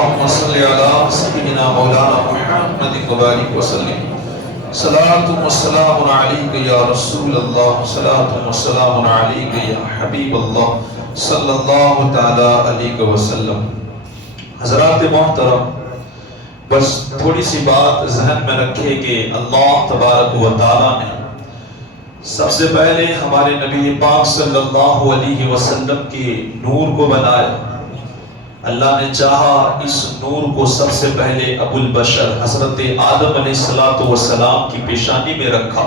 اللهم صل على سيدنا مولانا محمد وبارك وسلم صلاة والسلام عليك يا رسول الله صلاة والسلام عليك يا حبيب الله صلی اللہ تعالی علیہ وسلم۔ حضرات محترم، بس تھوڑی سی بات ذہن میں رکھے کہ اللہ تبارک و تعالی نے سب سے پہلے ہمارے نبی پاک صلی اللہ علیہ وسلم کے نور کو بنایا۔ اللہ نے چاہا اس نور کو سب سے پہلے ابو البشر حضرت آدم علیہ السلام کی پیشانی میں رکھا،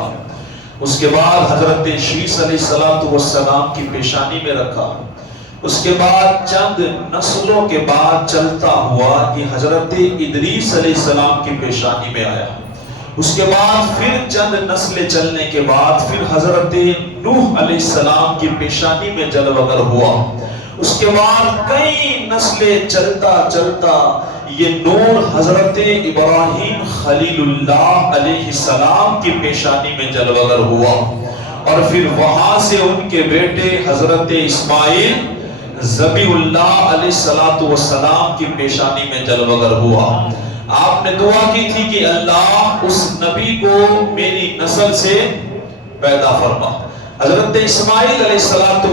اس کے بعد حضرت شیس علیہ السلام کی پیشانی میں رکھا، اس کے بعد چند نسلوں کے بعد چلتا ہوا یہ حضرت ادریس علیہ السلام کی پیشانی میں آیا، اس کے بعد پھر چند نسلیں چلنے کے بعد پھر حضرت نوح علیہ السلام کی پیشانی میں جلوگر ہوا، اس کے بعد کئی نسلیں چلتا چلتا یہ نور حضرت ابراہیم خلیل اللہ علیہ السلام کی پیشانی میں جلوگر ہوا، اور پھر وہاں سے ان کے بیٹے حضرت اسماعیل ذبیح اللہ علیہ السلام کی پیشانی میں جلوگر ہوا۔ آپ نے دعا کی تھی کہ اللہ اس نبی کو میری نسل سے پیدا فرما۔ حضرت اسماعیل علیہ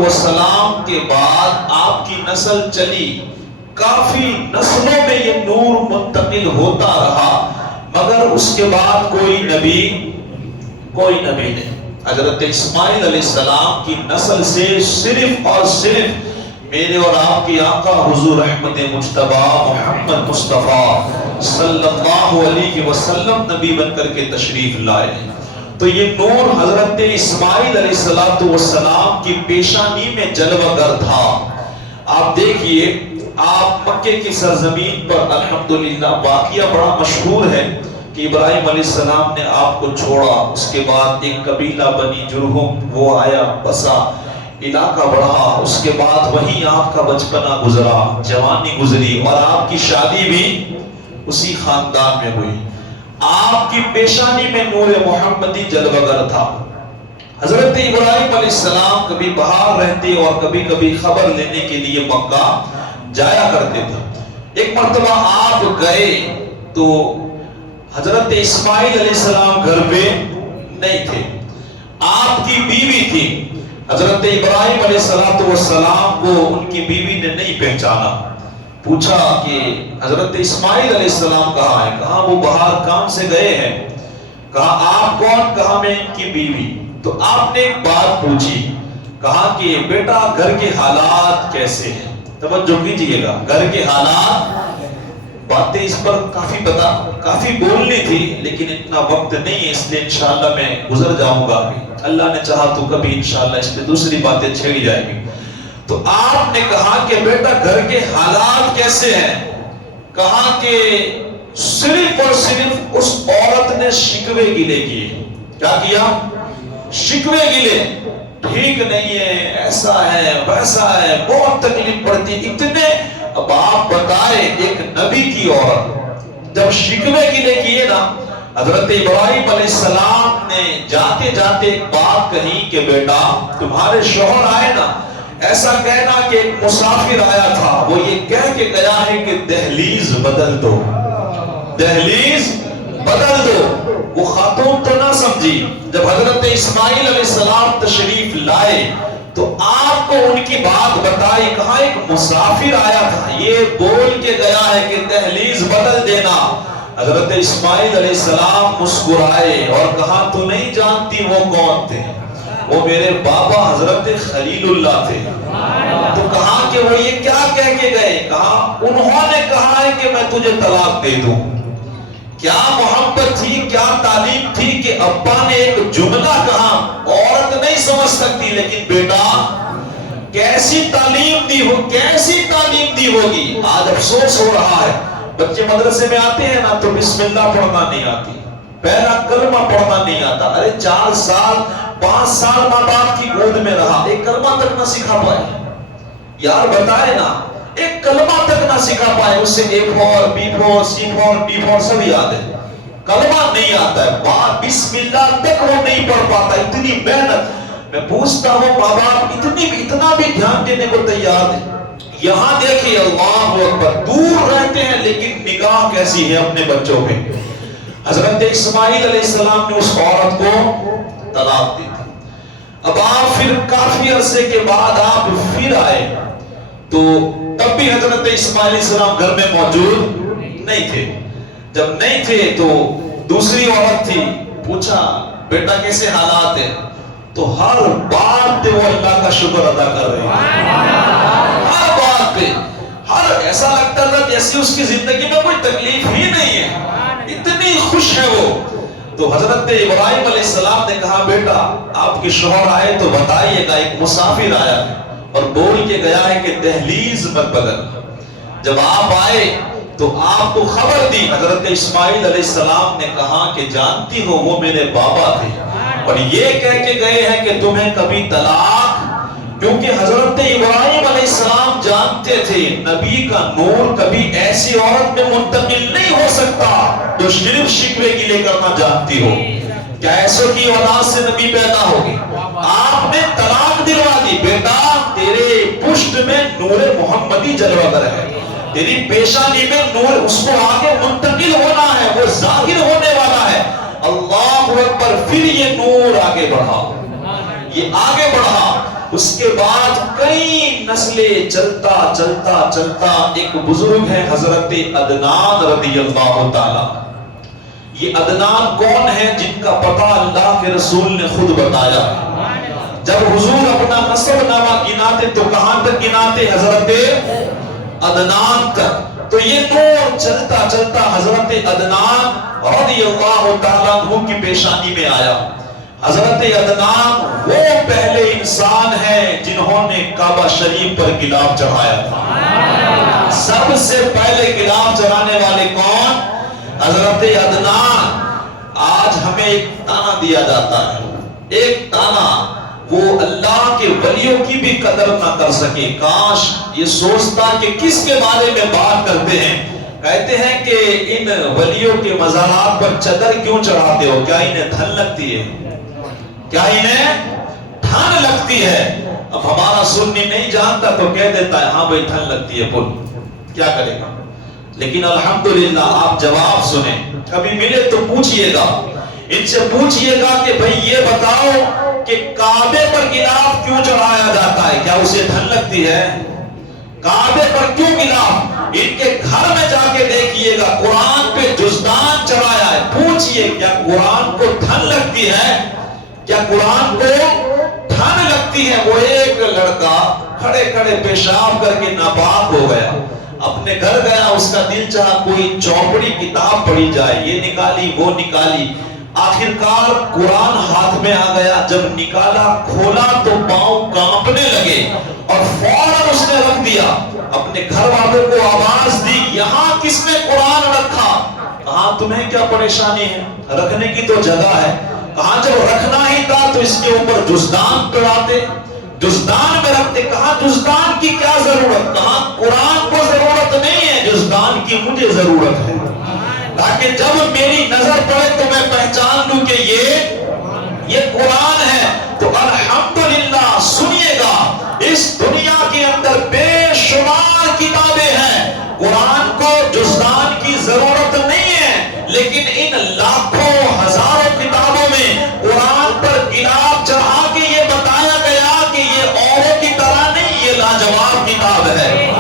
السلام کے بعد آپ کی نسل چلی، کافی نسلوں میں یہ نور منتقل ہوتا رہا، مگر اس کے بعد کوئی نبی نہیں۔ حضرت اسماعیل علیہ السلام کی نسل سے صرف اور صرف میرے اور آپ کی آقا حضور رحمت مجتبی محمد مصطفیٰ صلی اللہ علیہ وسلم نبی بن کر کے تشریف لائے۔ تو یہ نور حضرت اسماعیل علیہ السلام کی پیشانی میں جلوگر تھا۔ آپ دیکھئے، آپ مکے کی سرزمین پر الحمدللہ واقعہ بڑا مشہور ہے کہ ابراہیم علیہ السلام نے آپ کو چھوڑا، اس کے بعد ایک قبیلہ بنی جرہم وہ آیا، بسا، علاقہ بڑھا، اس کے بعد وہیں آپ کا بچپنا گزرا، جوانی گزری، اور آپ کی شادی بھی اسی خاندان میں ہوئی۔ آپ کی پیشانی میں نور محمدی جلوگر تھا۔ حضرت ابراہیم علیہ السلام کبھی باہر رہتے اور کبھی کبھی خبر لینے کے لیے مکہ جایا کرتے تھے۔ ایک مرتبہ آپ گئے تو حضرت اسماعیل علیہ السلام گھر پہ نہیں تھے، آپ کی بیوی تھی۔ حضرت ابراہیم علیہ السلام کو ان کی بیوی نے نہیں پہچانا، پوچھا کہ حضرت اسماعیل علیہ السلام کہاں ہے؟ کہا وہ باہر کام سے گئے ہیں۔ کہا آپ کون؟ کہا میں ان کی بیوی۔ تو آپ نے ایک بات پوچھی، کہا کہ بیٹا گھر کے حالات کیسے ہیں؟ توجہ کیجئے گا، گھر کے حالات، باتیں اس پر کافی بولنی تھی لیکن اتنا وقت نہیں ہے، اس لیے انشاءاللہ میں گزر جاؤں گا۔ اللہ نے چاہا تو کبھی انشاءاللہ اس پہ دوسری باتیں چھیڑی جائیں گی۔ تو آپ نے کہا کہ بیٹا گھر کے حالات کیسے ہیں؟ کہا کہ صرف اور صرف اس عورت نے شکوے گلے کیے۔ کیا کیا؟ شکوے گلے، ٹھیک نہیں ہے، ایسا ہے ویسا ہے، بہت تکلیف پڑتی، اتنے۔ اب آپ بتائیں ایک نبی کی عورت جب شکوے گلے کیے نا، حضرت ابراہیم علیہ السلام نے جاتے جاتے ایک بات کہی کہ بیٹا تمہارے شوہر آئے نا، ایسا کہنا کہ ایک مسافر آیا تھا، وہ یہ کہہ کے گیا ہے کہ دہلیز بدل دو، دہلیز بدل دو۔ وہ خاتون تو نہ سمجھی، جب حضرت اسماعیل علیہ السلام تشریف لائے تو آپ کو ان کی بات بتائی، کہا ایک مسافر آیا تھا، یہ بول کے گیا ہے کہ دہلیز بدل دینا۔ حضرت اسماعیل علیہ السلام مسکرائے اور کہا تو نہیں جانتی وہ کون تھے؟ وہ میرے بابا حضرت خلیل اللہ تھے۔ تو کہا کہ وہ یہ کیا کہہ کے گئے؟ کہا انہوں نے کہا ہے کہ میں تجھے طلاق دے دوں۔ کیا محبت تھی، کیا تعلیم تھی کہ ابا نے ایک جملہ کہا، عورت نہیں سمجھ سکتی لیکن بیٹا کیسی تعلیم دی ہو، کیسی تعلیم دی ہوگی۔ آج افسوس ہو رہا ہے، بچے مدرسے میں آتے ہیں نا تو بسم اللہ پڑھنا نہیں آتی، پہلا کلمہ پڑھنا نہیں آتا۔ ارے 4 سال 5 سال ماں باپ کی گود میں رہا، ایک کلمہ تک نہ سکھا پائے۔ یار بتائے نا، ایک کلمہ تک نہ سکھا پائے، اس سے A for B for C for D for سب یاد ہے، کلمہ نہیں آتا ہے، بسم اللہ تک وہ نہیں پڑھ پاتا۔ اتنی محنت، میں پوچھتا ہوں ماں باپ اتنا بھی دھیان دینے کو تیار ہے؟ یہاں دیکھیں اللہ اکبر، دور رہتے ہیں لیکن نگاہ کیسی ہے اپنے بچوں پہ۔ حضرت اسماعیل علیہ السلام نے اس عورت کو طلاق دی تھی۔ اب آپ پھر کافی عرصے کے بعد آپ پھر آئے تو تب بھی حضرت اسماعیل علیہ السلام گھر میں موجود نہیں تھے۔ جب نہیں تھے تو دوسری عورت تھی، پوچھا بیٹا کیسے حالات ہیں؟ تو ہر بات پہ وہ اللہ کا شکر ادا کر رہے ہیں، ہر بات پہ، ہر ایسا لگتا تھا جیسے اس کی زندگی میں کوئی تکلیف ہی نہیں ہے، اتنی خوش ہے وہ۔ تو حضرت ابراہیم علیہ السلام نے کہا بیٹا آپ کے شوہر آئے تو بتائیے گا، ایک مسافر آیا ہے اور بول کے گیا ہے کہ دہلیز مت بدلنا۔ جب آپ آئے تو آپ کو خبر دی۔ حضرت اسماعیل علیہ السلام نے کہا کہ جانتی ہو وہ میرے بابا تھے اور یہ کہہ کے گئے ہیں کہ تمہیں کبھی طلاق، کیونکہ حضرت ابراہیم علیہ السلام جانتے تھے نبی کا نور کبھی ایسی عورت میں منتقل نہیں ہو سکتا جو صرف شکوے گلے کرنا جانتی ہو۔ کیا ایسو کی اولاد سے نبی پیدا ہوگی؟ آپ نے طلاق دلوا دی، بیٹا تیرے پشت میں نور محمدی جلوہ گر ہے، تیری پیشانی میں نور، اس کو آگے منتقل ہونا ہے، وہ ظاہر ہونے والا ہے۔ اللہ اکبر، پھر یہ نور آگے بڑھا، یہ آگے بڑھا۔ اس کے بعد کئی نسلیں چلتا چلتا چلتا ایک بزرگ ہے حضرت عدنان رضی اللہ تعالی۔ یہ عدنان کون ہے جن کا پتہ اللہ کے رسول نے خود بتایا۔ جب حضور اپنا نسب نامہ گناتے تو کہاں تک گناتے؟ حضرت عدنان تک۔ تو یہ نور چلتا چلتا حضرت عدنان رضی اللہ تعالیٰ عنہ کی پیشانی میں آیا۔ حضرت عدنان وہ پہلے انسان ہیں جنہوں نے کعبہ شریف پر گلاب چڑھایا تھا۔ سب سے پہلے گلاب چڑھانے والے کون؟ حضرت عدنان۔ آج ہمیں ایک تانا دیا جاتا ہے، ایک تانا، وہ اللہ کے ولیوں کی بھی قدر نہ کر سکے۔ کاش یہ سوچتا کہ کس کے بارے میں بات کرتے ہیں۔ کہتے ہیں کہ ان ولیوں کے مزارات پر چادر کیوں چڑھاتے ہو؟ کیا انہیں دھن لگتی ہے؟ کیا انہیں دھن لگتی ہے؟ اب ہمارا سنی نہیں جانتا تو کہہ دیتا ہے ہاں بھائی دھن لگتی ہے، بول کیا کرے گا۔ لیکن الحمدللہ آپ جواب سنیں، کبھی ملے تو پوچھئے گا، ان سے پوچھئے گا کہ بھئی یہ بتاؤ کہ کعبے پر گلاب کیوں چڑھایا جاتا ہے؟ کیا اسے دھن لگتی ہے؟ کعبے پر کیوں گلاب؟ ان کے گھر میں جا کے دیکھئے گا قرآن پہ جزدان چڑھایا ہے، پوچھئے کیا قرآن کو دھن لگتی ہے؟ کیا قرآن کو دھن لگتی ہے؟ وہ ایک لڑکا کھڑے کھڑے پیشاب کر کے ناپاک ہو گیا، اپنے گھر گیا، اس کا دل چاہا کوئی چوپڑی کتاب پڑھی جائے، یہ نکالی وہ نکالی، آخرکار قرآن ہاتھ میں آ گیا۔ جب نکالا کھولا تو پاؤں کانپنے لگے اور فوراً اس نے رکھ دیا۔ اپنے گھر والوں کو آواز دی یہاں کس نے قرآن رکھا؟ کہاں تمہیں کیا پریشانی ہے، رکھنے کی تو جگہ ہے۔ کہاں جب رکھنا ہی تھا تو اس کے اوپر جزدان پڑھاتے، جزدان میں رکھتے۔ کہاں جزدان کی کیا ضرورت؟ کہاں قرآن کو ضرورت نہیں ہے، جزدان کی مجھے ضرورت ہے، تاکہ جب میری نظر پڑے تو میں پہچان لوں کہ یہ قرآن ہے۔ تو الحمدللہ سنیے گا، اس دنیا کے اندر بے شمار کتابیں ہیں، قرآن کو جزدان کی ضرورت نہیں ہے، لیکن ان لاکھوں ہزاروں کتابوں میں قرآن پر گلاب چڑھا کے یہ بتایا گیا کہ یہ اوروں کی طرح نہیں، یہ لاجواب کتاب ہے،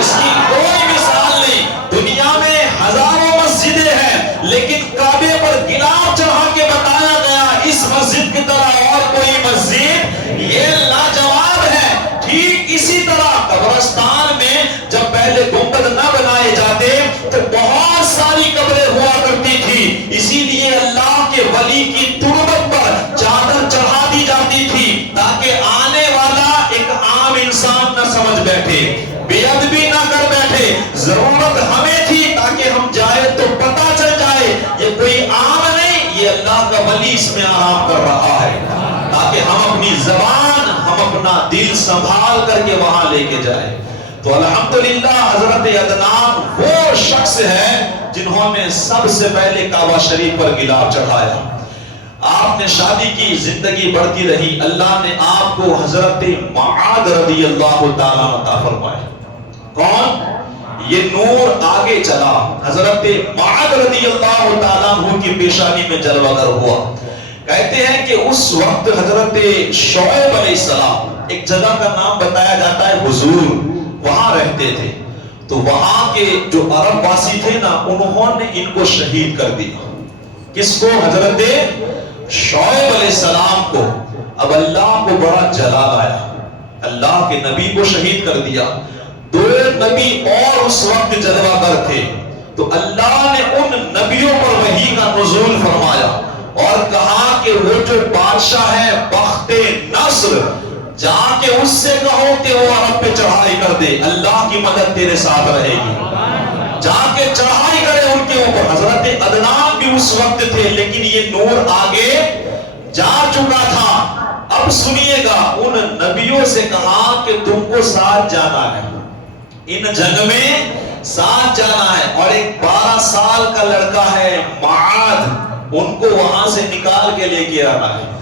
اس کی کوئی مثال نہیں۔ دنیا میں ہزاروں مسجدیں ہیں لیکن کعبے پر گلاب چڑھا کے بتایا گیا اس مسجد کی طرح اور کوئی مسجد یہ لاجواب ہے۔ ٹھیک اسی طرح قبرستان میں جب پہلے گنبد نہ بنائے جاتے تو بہت ساری قبریں ہوا کرتی تھی، اسی لیے اللہ کے ولی کی تربت پر چادر چڑھا دی جاتی تھی تاکہ آنے والا ایک عام انسان نہ سمجھ بیٹھے، بے ادبی نہ کر بیٹھے۔ ضرورت ہمیں تھی تاکہ ہم جائے تو پتہ چل جائے یہ کوئی عام نہیں، یہ اللہ کا ولی اس میں آرام کر رہا ہے، تاکہ ہم اپنی زبان، ہم اپنا دل سنبھال کر کے وہاں لے کے جائیں۔ تو الحمدللہ حضرت عدنان وہ شخص ہے جنہوں نے سب سے پہلے کعبہ شریف پر گلاب چڑھایا۔ آپ نے شادی کی، زندگی بڑھتی رہی، اللہ نے آپ کو حضرت معاذ رضی اللہ تعالیٰ عطا فرمائے۔ کون؟ یہ نور آگے چلا، حضرت معاذ رضی اللہ تعالیٰ عنہ کی پیشانی میں جلوہ گر ہوا۔ کہتے ہیں کہ اس وقت حضرت شعیب علیہ السلام، ایک جگہ کا نام بتایا جاتا ہے حضور، وہاں رہتے تھے، تو وہاں کے جو عرب واسی تھے نا، انہوں نے ان کو شہید کر دیا۔ کس کو؟ حضرت شعیب علیہ السلام کو۔ اب اللہ کو بڑا جلال آیا، اللہ کے نبی کو شہید کر دیا۔ دو نبی اور اس وقت جلوہ گر تھے، تو اللہ نے ان نبیوں پر وحی کا نزول فرمایا اور کہا کہ وہ جو بادشاہ ہے بخت نصر، جا کے اس سے کہو کہ وہ عرب پہ چڑھائی کر دے، اللہ کی مدد تیرے ساتھ رہے گی۔ جا کے چڑھائی کرے ان کے اوپر۔ حضرت عدنان بھی اس وقت تھے، لیکن یہ نور آگے جا چکا تھا۔ اب سنیے گا، ان نبیوں سے کہا کہ تم کو ساتھ جانا ہے، ان جنگ میں ساتھ جانا ہے، اور ایک 12 سال کا لڑکا ہے معاذ، ان کو وہاں سے نکال کے لے کے آنا ہے،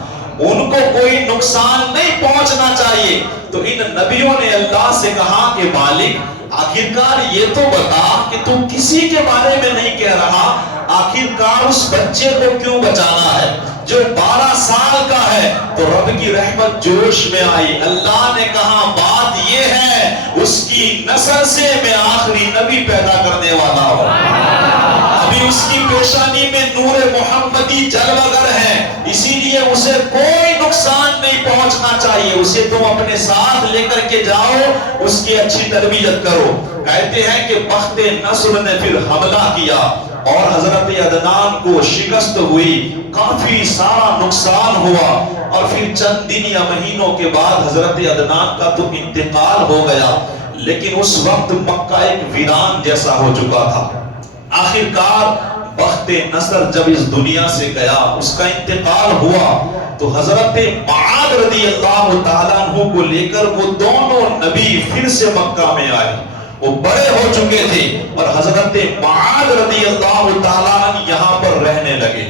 ان کو کوئی نقصان نہیں پہنچنا چاہیے۔ تو ان نبیوں نے اللہ سے کہا کہ مالک، آخرکار یہ تو بتا کہ تم کسی کے بارے میں نہیں کہہ رہا، آخرکار اس بچے کو کیوں بچانا ہے جو 12 سال کا ہے؟ تو رب کی رحمت جوش میں آئی، اللہ نے کہا بات یہ ہے، اس کی نسل سے میں آخری نبی پیدا کرنے والا ہوں۔ ابھی اس کی پیشانی میں نور محمدی جلوہ گر ہے، اسی لیے اسے کوئی نقصان نہیں پہنچنا چاہیے، اسے تم اپنے ساتھ لے کر کے جاؤ، اس کی اچھی تربیت کرو۔ کہتے ہیں کہ بخت نصر نے پھر حملہ کیا اور حضرت عدنان کو شکست ہوئی، کافی سارا نقصان ہوا، اور پھر چند دن یا مہینوں کے بعد حضرت عدنان کا تو انتقال ہو گیا۔ لیکن اس وقت مکہ ایک ویران جیسا ہو چکا تھا۔ آخرکار بخت نصر جب اس دنیا سے گیا، اس کا انتقال ہوا، تو حضرت معاذ رضی اللہ تعالیٰ عنہ کو لے کر وہ دونوں نبی پھر سے مکہ میں آئے۔ وہ بڑے ہو چکے تھے اور حضرت معاذ رضی اللہ تعالیٰ عنہ یہاں پر رہنے لگے۔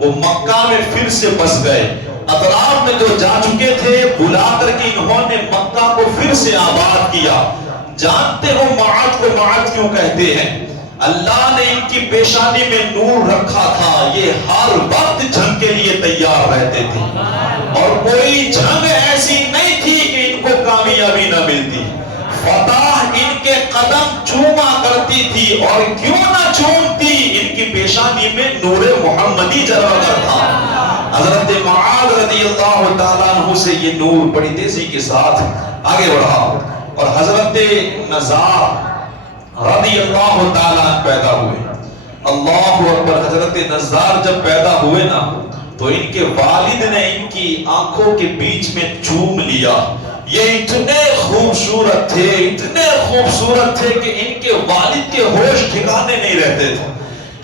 وہ مکہ میں پھر سے بس گئے، اطراف میں جو جا چکے تھے بلا کر کے انہوں نے مکہ کو پھر سے آباد کیا۔ جانتے ہو معاذ کو معاذ کیوں کہتے ہیں؟ اللہ نے ان کی پیشانی میں نور رکھا تھا، یہ ہر وقت جنگ کے لیے تیار رہتے تھے، اور کوئی جنگ ایسی نہیں تھی کہ ان کو کامیابی نہ ملتی۔ فتح ان کے قدم چوما کرتی تھی، اور کیوں نہ چومتی، ان کی پیشانی میں نور محمدی جلوہ گر تھا۔ حضرت معاذ رضی اللہ تعالیٰ عنہ سے یہ نور بڑی تیزی کے ساتھ آگے بڑھا، اور حضرت نزار رضی اللہ تعالیٰ عنہ پیدا ہوئے۔ اللہ اکبر! حضرت نزار جب پیدا ہوئے نا، تو ان کے والد نے ان کی آنکھوں کے بیچ میں چوم لیا۔ یہ اتنے خوبصورت تھے، اتنے خوبصورت تھے کہ ان کے والد کے ہوش ٹھکانے نہیں رہتے تھے،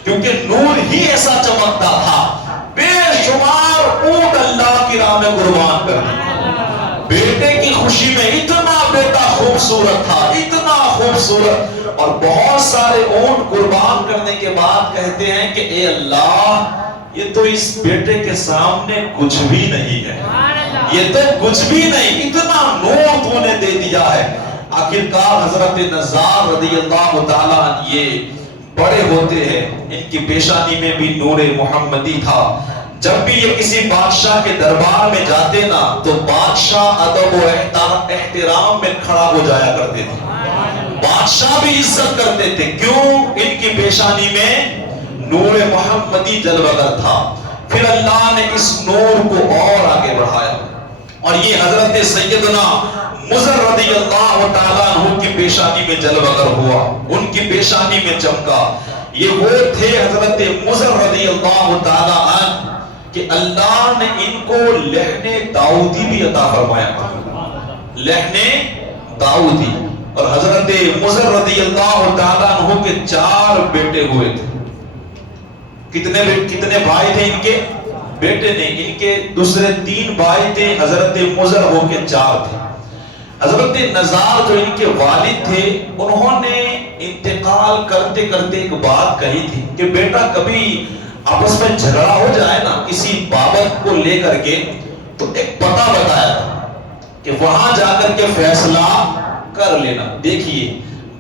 کیونکہ نور ہی ایسا چمکتا تھا۔ بے شمار اونٹ اللہ کی راہ میں قربان کر دی۔ بیٹے کی خوشی میں اتنا بیٹا خوبصورت تھا، اتنا خوبصورت، اور بہت سارے اونٹ قربان کرنے کے بعد کہتے ہیں کہ اے اللہ، یہ تو اس بیٹے کے سامنے کچھ بھی نہیں ہے، یہ تو کچھ بھی نہیں، اتنا نور تو نے دے دیا ہے۔ آخرکار حضرت نزار رضی اللہ تعالیٰ عنہ یہ بڑے ہوتے ہیں، ان کی پیشانی میں بھی نور محمدی تھا۔ جب بھی یہ کسی بادشاہ کے دربار میں جاتے نا، تو بادشاہ ادب و احترام میں کھڑا ہو جایا کرتے تھے، بادشاہ بھی عزت کرتے تھے۔ کیوں؟ ان کی پیشانی میں نور محمدی جلوہ گر تھا۔ پھر اللہ نے اس نور کو اور آگے بڑھایا، اور یہ حضرت سیدنا مضر رضی اللہ تعالیٰ عنہ کی پیشانی میں جلوہ گر ہوا، ان کی پیشانی میں چمکا۔ یہ وہ تھے حضرت مضر رضی اللہ تعالیٰ عنہ کہ اللہ نے ان کو لحن داؤدی بھی عطا فرمایا تھا، لحن داؤدی۔ اور حضرت مضر رضی اللہ تعالیٰ عنہ کے 4 بیٹے ہوئے تھے۔ کتنے بھائی تھے ان کے؟ بیٹے نہیں، ان کے دوسرے 3 بھائی تھے، حضرت مضر ہو کے 4 تھے۔ حضرت نزار جو ان کے والد تھے، انہوں نے انتقال کرتے کرتے ایک بات کہی تھی کہ بیٹا کبھی آپس میں جھگڑا ہو جائے نا کسی بابت کو لے کر کے، تو ایک پتہ بتایا تھا کہ وہاں جا کر کے فیصلہ کر لینا۔ دیکھیے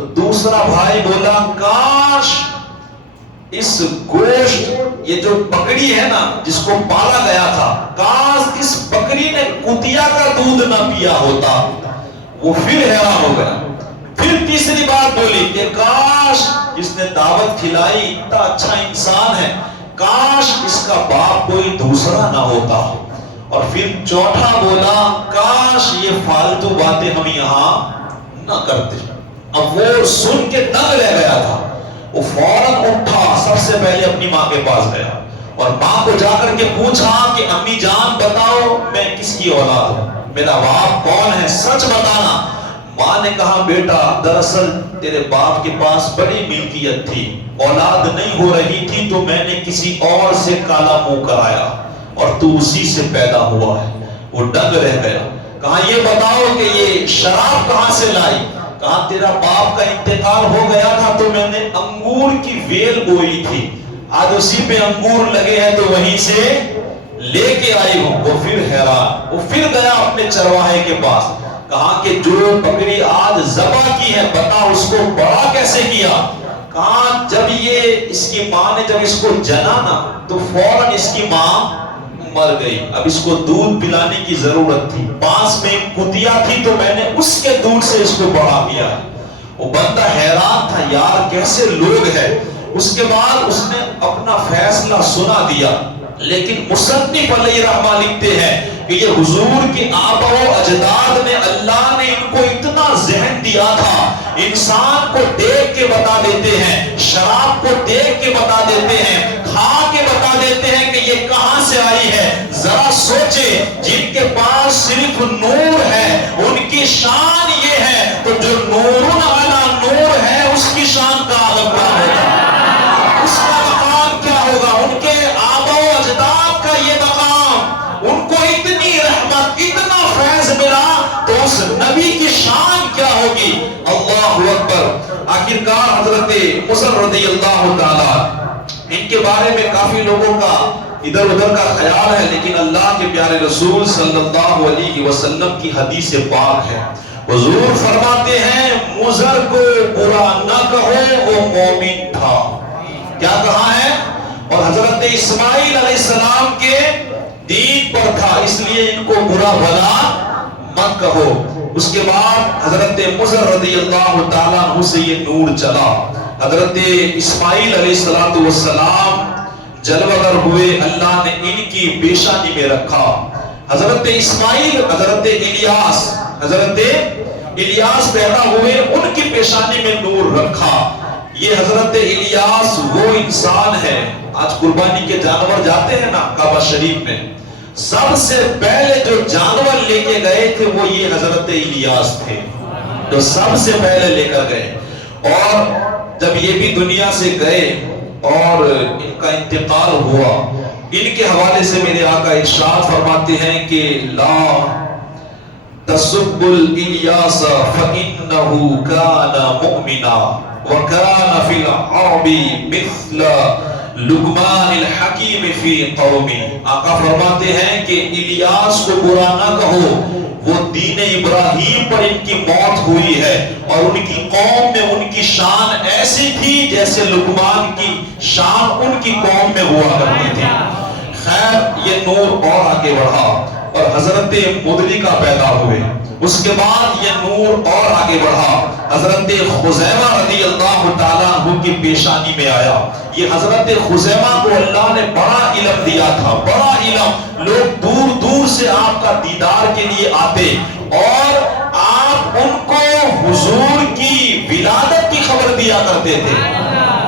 تو دوسرا بھائی بولا کاش اس گوشت، یہ جو بکری ہے نا جس کو پالا گیا تھا، کاش اس بکری نے کتیا کا دودھ نہ پیا ہوتا۔ وہ پھر حیران ہو گیا۔ پھر تیسری بات بولی کہ کاش جس نے دعوت کھلائی اتنا اچھا انسان ہے، کاش اس کا باپ کوئی دوسرا نہ ہوتا۔ اور پھر چوتھا بولا کاش یہ فالتو باتیں ہم یہاں نہ کرتے۔ اب وہ سن کے دنگ رہ گیا تھا، وہ فوراً اٹھا، سب سے پہلے اپنی ماں کے پاس گیا اور ماں کو جا کر کے پوچھا کہ امی جان بتاؤ میں کس کی اولاد ہوں، میرا باپ کون ہے، سچ بتانا۔ ماں نے کہا بیٹا دراصل تیرے باپ کے پاس بڑی ملکیت تھی، اولاد نہیں ہو رہی تھی تو میں نے کسی اور سے کالا منہ کرایا اور تو اسی سے پیدا ہوا ہے۔ وہ دنگ رہ گیا۔ کہا یہ بتاؤ کہ یہ شراب کہاں سے لائی؟ کہا تیرا باپ کا انتقال ہو گیا تھا تو میں نے انگور کی ویل بوئی تھی، آج اسی پہ انگور لگے ہیں تو وہیں سے لے کے آئی ہوں۔ وہ پھر حیران، وہ پھر گیا اپنے چرواہے کے پاس، کہا کہ جو بکری آج ذبح کی ہے بتا اس کو بڑا کیسے کیا؟ کہا جب یہ اس کی ماں نے جب اس کو جنا نا تو فوراً اس کی ماں مر گئی، اب اس کو دودھ پلانے کی ضرورت تھی، پاس میں ایک کتیا تھی تو میں نے اس کے دودھ سے اس کو بڑا کیا۔ وہ بندہ حیران تھا یار کیسے لوگ ہیں۔ اس کے بعد اس نے اپنا فیصلہ سنا دیا، لیکن مصنف علیہ رحمہ لکھتے ہیں کہ یہ حضور کے آبا و اجداد نے، اللہ نے ان کو اتنا ذہن دیا تھا، انسان کو دیکھ کے بتا دیتے ہیں، شراب کو دیکھ کے بتا دیتے ہیں، کھا کے بتا دیتے ہیں کہ یہ کہاں سے آئی ہے۔ ذرا سوچے جن کے پاس صرف نور ہے ان کی شان یہ ہے، تو جو نورن علی نور ہے اس کی شان کا عالم کیا ہوگا، اس کا مقام کیا ہوگا، ان کے آبا و اجداد کا یہ مقام، ان کو اتنی رحمت اتنا فیض ملا تو اس نبی کی شان کیا ہوگی۔ اللہ اکبر۔ آخرکار حضرت مصر رضی اللہ تعالی، ان کے بارے میں کافی لوگوں کا ادھر ادھر کا خیال ہے، لیکن اللہ کے پیارے رسول صلی اللہ علیہ وسلم کی حدیث پاک ہے، حضور فرماتے ہیں مضر کو برا نہ کہو وہ مومن تھا۔ کیا کہا ہے؟ اور حضرت اسماعیل علیہ السلام کے دین پر تھا، اس لیے ان کو برا بھلا مت کہو۔ اس کے بعد حضرت مضر رضی اللہ تعالیٰ عنہ سے یہ نور چلا۔ حضرت اسماعیل علیہ السلام جلوگر ہوئے، اللہ نے ان کی پیشانی میں رکھا۔ حضرت اسماعیل، حضرت الیاس پیدا ہوئے، ان کی پیشانی میں نور رکھا۔ یہ حضرت الیاس وہ انسان ہے، آج قربانی کے جانور جاتے ہیں نا کعبہ شریف میں، سب سے پہلے جو جانور لے کے گئے تھے وہ یہ حضرت الیاس تھے، جو سب سے پہلے لے کر گئے۔ اور جب یہ بھی دنیا سے گئے اور ان کا انتقال ہوا، ان کے حوالے سے میرے آقا ارشاد فرماتے ہیں کہ لا تسب الیاس فإنه كان مؤمنا وكان في العرب مثل لقمان الحکیم فی قومی۔ آقا فرماتے ہیں کہ الیاس کو برا نہ کہو، وہ دین ابراہیم پر ان کی موت ہوئی ہے اور ان کی قوم میں ان کی شان ایسی تھی جیسے لقمان کی شان ان کی قوم میں ہوا کرتی تھی۔ خیر یہ نور اور آگے بڑھا اور حضرت مدلکہ پیدا ہوئے، اس کے بعد یہ نور اور آگے بڑھا، حضرت خزیمہ رضی اللہ تعالیٰ عنہ کی پیشانی میں آیا۔ یہ حضرت خزیمہ کو اللہ نے بڑا علم دیا تھا، بڑا علم، لوگ دور دور سے آپ کا دیدار کے لیے آتے اور آپ ان کو حضور کی ولادت کی خبر دیا کرتے تھے۔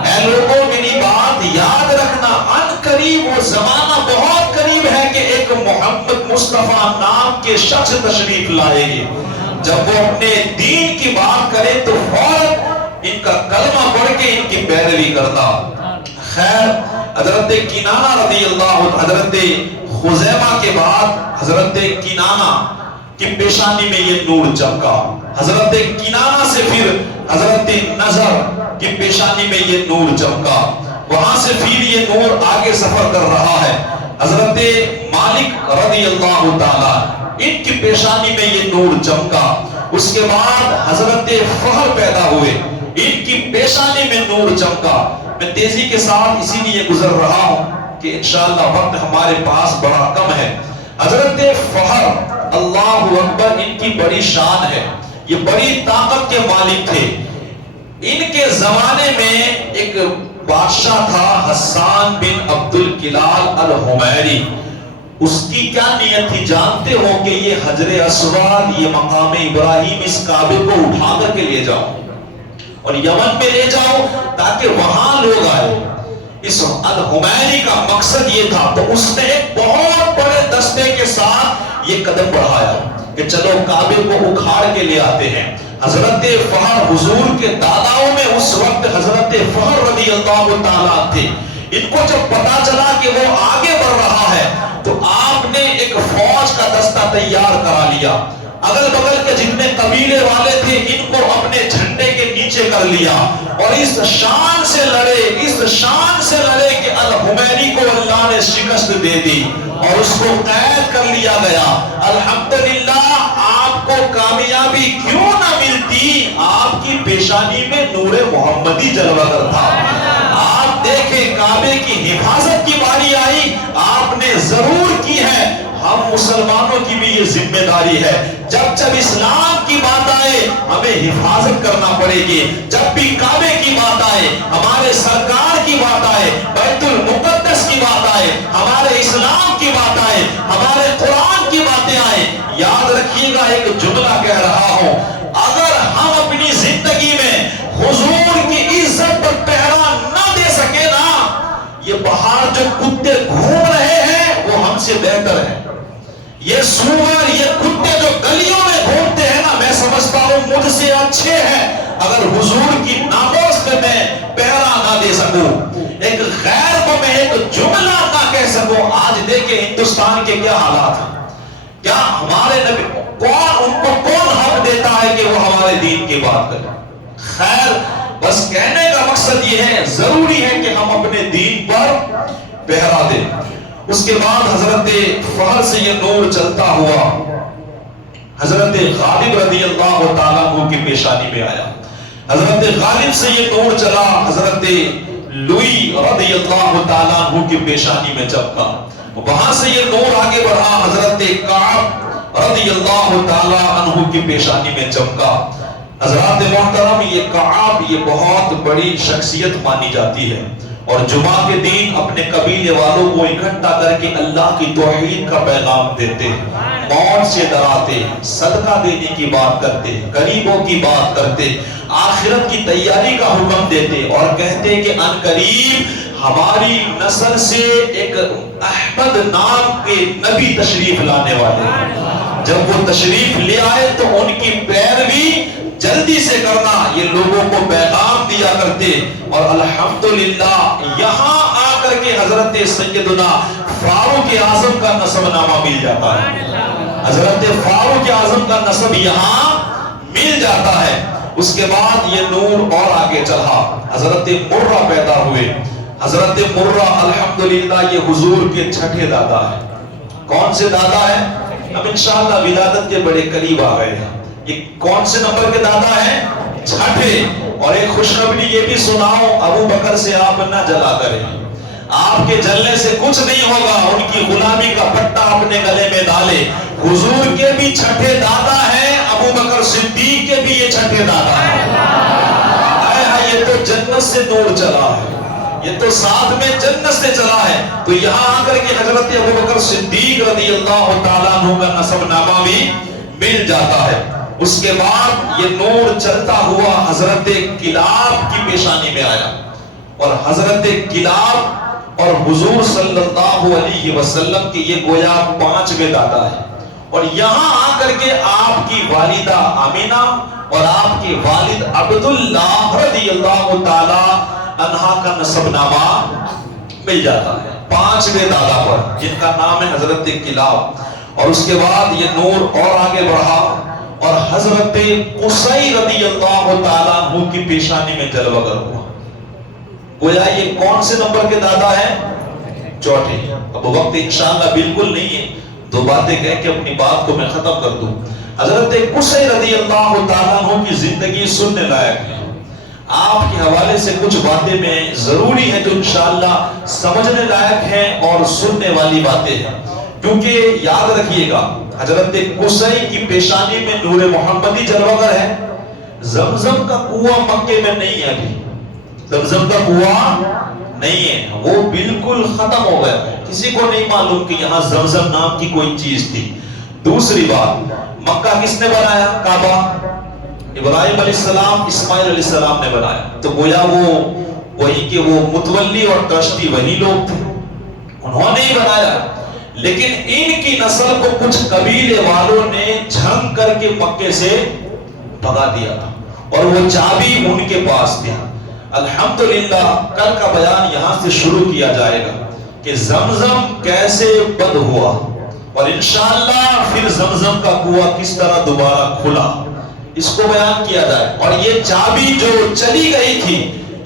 اے لوگوں میری بات یاد رکھنا، ان قریب وہ زمانہ بہت قریب ہے کہ ایک محمد مصطفیٰ نام کے شخص تشریف لائے گے، جب وہ اپنے دین کی بات کرے تو فوراً ان کا کلمہ پڑھ کے ان کی پیروی کرتا۔ خیر حضرت کنانہ رضی اللہ، حضرت خزیمہ کے بعد حضرت کنانہ کی پیشانی میں یہ نور چمکا، حضرت کنانہ سے پھر حضرت نظر کی پیشانی میں یہ نور چمکا، وہاں سے پھر یہ نور آگے سفر کر رہا ہے۔ حضرت مالک رضی اللہ تعالیٰ، ان کی پیشانی میں یہ نور چمکا۔ اس کے بعد حضرت فہر پیدا ہوئے، ان کی پیشانی میں نور چمکا. میں تیزی کے ساتھ اسی لیے گزر رہا ہوں کہ انشاءاللہ وقت ہمارے پاس بڑا کم ہے. حضرت فہر اللہ اکبر ان کی بڑی شان ہے، یہ بڑی طاقت کے مالک تھے. ان کے زمانے میں ایک بادشاہ تھا حسان بن عبد الکلال الحمیری. اس کی کیا نیت تھی جانتے ہو کہ یہ حجر اسود، یہ مقام ابراہیم، اس کعبے کو اٹھا کر کے لے جاؤ اور یمن میں لے جاؤ تاکہ وہاں لوگ آئے. اس الحمیری کا مقصد یہ تھا. تو اس نے ایک بہت بڑے دستے کے ساتھ یہ قدم بڑھایا کہ چلو کعبے کو اکھاڑ کے لے آتے ہیں. حضرت فہر حضور کے داداؤں میں اس وقت حضرت فہر رضی اللہ تعالیٰ تھے. ان کو جب پتا چلا کہ وہ آگے بڑھ رہا ہے تو آپ نے ایک فوج کا دستہ تیار کرا لیا. اگل بغل کے جتنے قبیلے والے تھے ان کو اپنے جھنڈے کے نیچے کر لیا اور اس شان سے لڑے کہ الحمیری کو اللہ نے شکست دے دی اور اس کو قید کر لیا گیا. الحمدللہ آپ کو کامیابی کیوں نہ ملتی، آپ کی پیشانی میں نور محمدی جلوہ گر تھا. آپ دیکھیں کعبے کی حفاظت کی باری آئی، آپ نے ضرور کی ہے. ہم مسلمانوں کی بھی یہ ذمہ داری ہے، جب اسلام کی بات آئے ہمیں حفاظت کرنا پڑے گی. جب بھی کعبے کی بات آئے، ہمارے سرکار کی بات آئے، بیت المقدس کی بات آئے، ہمارے اسلام کی بات آئے، ہمارے قرآن کی باتیں آئے، یاد رکھیے گا ایک جملہ کہہ رہا ہوں، اگر ہم اپنی زندگی میں حضور کی عزت پر پہرا نہ دے سکے نا، یہ باہر جو کتے گھوم رہے ہیں وہ ہم سے بہتر ہے. یہ سور، یہ کتے جو گلیوں میں گھومتے ہیں نا، میں سمجھتا ہوں مجھ سے اچھے ہیں اگر حضور کی ناموس پہ میں پہرا نہ دے سکوں، ایک غیر کو میں ایک جملہ نہ کہہ سکوں. آج دیکھیں ہندوستان کے کیا حالات ہیں، کیا ہمارے نبی ان کو کون حق دیتا ہے کہ وہ ہمارے دین کی بات کریں. خیر، بس کہنے کا مقصد یہ ہے ضروری ہے کہ ہم اپنے دین پر پہرا دیں. اس کے بعد حضرت فہر سے یہ نور چلتا ہوا حضرت غالب رضی اللہ تعالیٰ عنہ کی پیشانی میں آیا. حضرت غالب سے یہ نور چلا حضرت لوئی رضی اللہ تعالیٰ عنہ کی پیشانی میں چمکا. وہاں سے یہ نور آگے بڑھا حضرت کعب رضی اللہ تعالیٰ عنہ کی پیشانی میں چمکا. حضرات محترم، یہ کعب یہ بہت بڑی شخصیت مانی جاتی ہے اور جمعہ کے دن اپنے قبیلے والوں کو اکٹھا کر کے اللہ کی توحید کا پیغام دیتے، موت سے ڈراتے، صدقہ دینے کی بات کرتے، غریبوں کی بات کرتے، آخرت کی تیاری کا حکم دیتے اور کہتے کہ ان قریب ہماری نسل سے ایک احمد نام کے نبی تشریف لانے والے. جب وہ تشریف لے آئے تو ان کی پیروی جلدی سے کرنا یہ لوگوں کو پیغام دیا کرتے. اور الحمدللہ یہاں آ کر کے حضرت سیدنا فاروق اعظم کا نسب نامہ مل جاتا ہے. حضرت فاروق اعظم کا نسب یہاں مل جاتا ہے. اس کے بعد یہ نور اور آگے چڑھا، حضرت مرہ پیدا ہوئے. حضرت مرہ الحمدللہ یہ حضور کے چھٹے دادا ہیں. کون سے دادا ہیں؟ اب انشاءاللہ ولادت کے بڑے قریب آ گئے ہیں. یہ کون سے نمبر کے دادا ہیں؟ چھٹے. اور ایک خوشخبری یہ بھی سناؤ، ابو بکر سے آپ نہ جلا کریں، آپ کے جلنے سے کچھ نہیں ہوگا. ان کی غلامی کا پٹا اپنے گلے میں ڈالے. حضور کے بھی چھٹے دادا ہیں، ابو بکر صدیق کے بھی یہ چھٹے دادا ہیں. یہ تو جنت سے نور چلا ہے، یہ تو ساتھ میں جنت سے چلا ہے. تو یہاں آ کر کے حضرت ابو بکر صدیق رضی اللہ تعالیٰ عنہ کا نسب نامہ بھی مل جاتا ہے. اس کے بعد یہ نور چلتا ہوا حضرت کلاب کی پیشانی میں آیا اور حضرت کلاب اور حضور صلی اللہ علیہ وسلم کے یہ گویا پانچویں دادا ہے. اور یہاں آ کر کے آپ کی والدہ آمینہ اور آپ کے والد عبداللہ رضی اللہ تعالی عنہ کا نسب نامہ مل جاتا ہے پانچویں دادا پر، جن کا نام ہے حضرت کلاب. اور اس کے بعد یہ نور اور آگے بڑھا اور حضرت قصی رضی اللہ تعالیٰ عنہ کی پیشانی میں جلوہ گر ہوا. گویا یہ کون سے نمبر کے دادا ہیں؟ چوتھے. اب وقت انشاءاللہ بالکل نہیں ہے، دو باتیں کہہ کے اپنی بات کو میں ختم کر دوں. حضرت قصی رضی اللہ تعالیٰ عنہ کی زندگی سننے لائق ہے. آپ کے حوالے سے کچھ باتیں میں ضروری ہے جو انشاءاللہ سمجھنے لائق ہیں اور سننے والی باتیں ہیں، کیونکہ یاد رکھیے گا حضرت قصی کی پیشانی میں نور محمدی جلوہ گر ہے۔ زمزم کا کنواں مکے میں نہیں ہے، ابھی زمزم کا کنواں نہیں ہے، وہ بالکل ختم ہو گیا، کسی کو نہیں معلوم کہ یہاں زمزم نام کی کوئی چیز تھی۔ دوسری بات، مکہ کس نے بنایا؟ کعبہ ابراہیم علیہ السلام اسماعیل علیہ السلام نے بنایا، تو گویا وہی کہ وہ متولی اور ٹرسٹی وہی لوگ تھے، انہوں نے ہی بنایا۔ لیکن ان کی نسل کو کچھ قبیلے والوں نے جھنگ کر کے مکے سے بھگا دیا تھا، اور وہ چابی ان کے پاس تھی۔ الحمدللہ کل کا بیان یہاں سے شروع کیا جائے گا کہ زمزم کیسے بند ہوا، اور انشاءاللہ پھر زمزم کا کنواں کس طرح دوبارہ کھلا، اس کو بیان کیا جائے۔ اور یہ چابی جو چلی گئی تھی،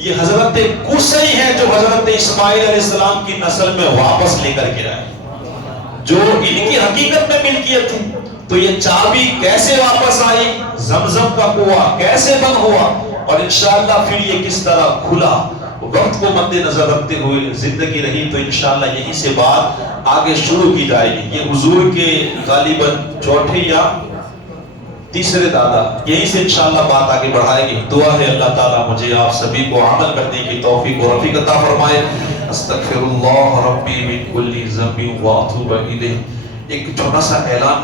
یہ حضرت قصی ہے جو حضرت اسماعیل علیہ السلام کی نسل میں واپس لے کر کے آئے، جو ان کی حقیقت میں ملکیت تھی۔ تو یہ چابی کیسے واپس آئی، زمزم کا کنواں کیسے بند ہوا، اور انشاءاللہ پھر یہ کس طرح کھلا، وقت کو مد نظر رکھتے ہوئے زندگی رہی تو انشاءاللہ یہیں سے بات آگے شروع کی جائے گی۔ یہ حضور کے غالباً چوتھے یا تیسرے دادا، یہیں سے انشاءاللہ بات آگے بڑھائے گی۔ دعا ہے اللہ تعالیٰ مجھے آپ سبھی کو عمل کرنے کی توفیق و رفیق عطا فرمائے۔ استغفر اللہ ربی من کل ذنب واتوب الیہ۔ ایک چھوٹا سا اعلان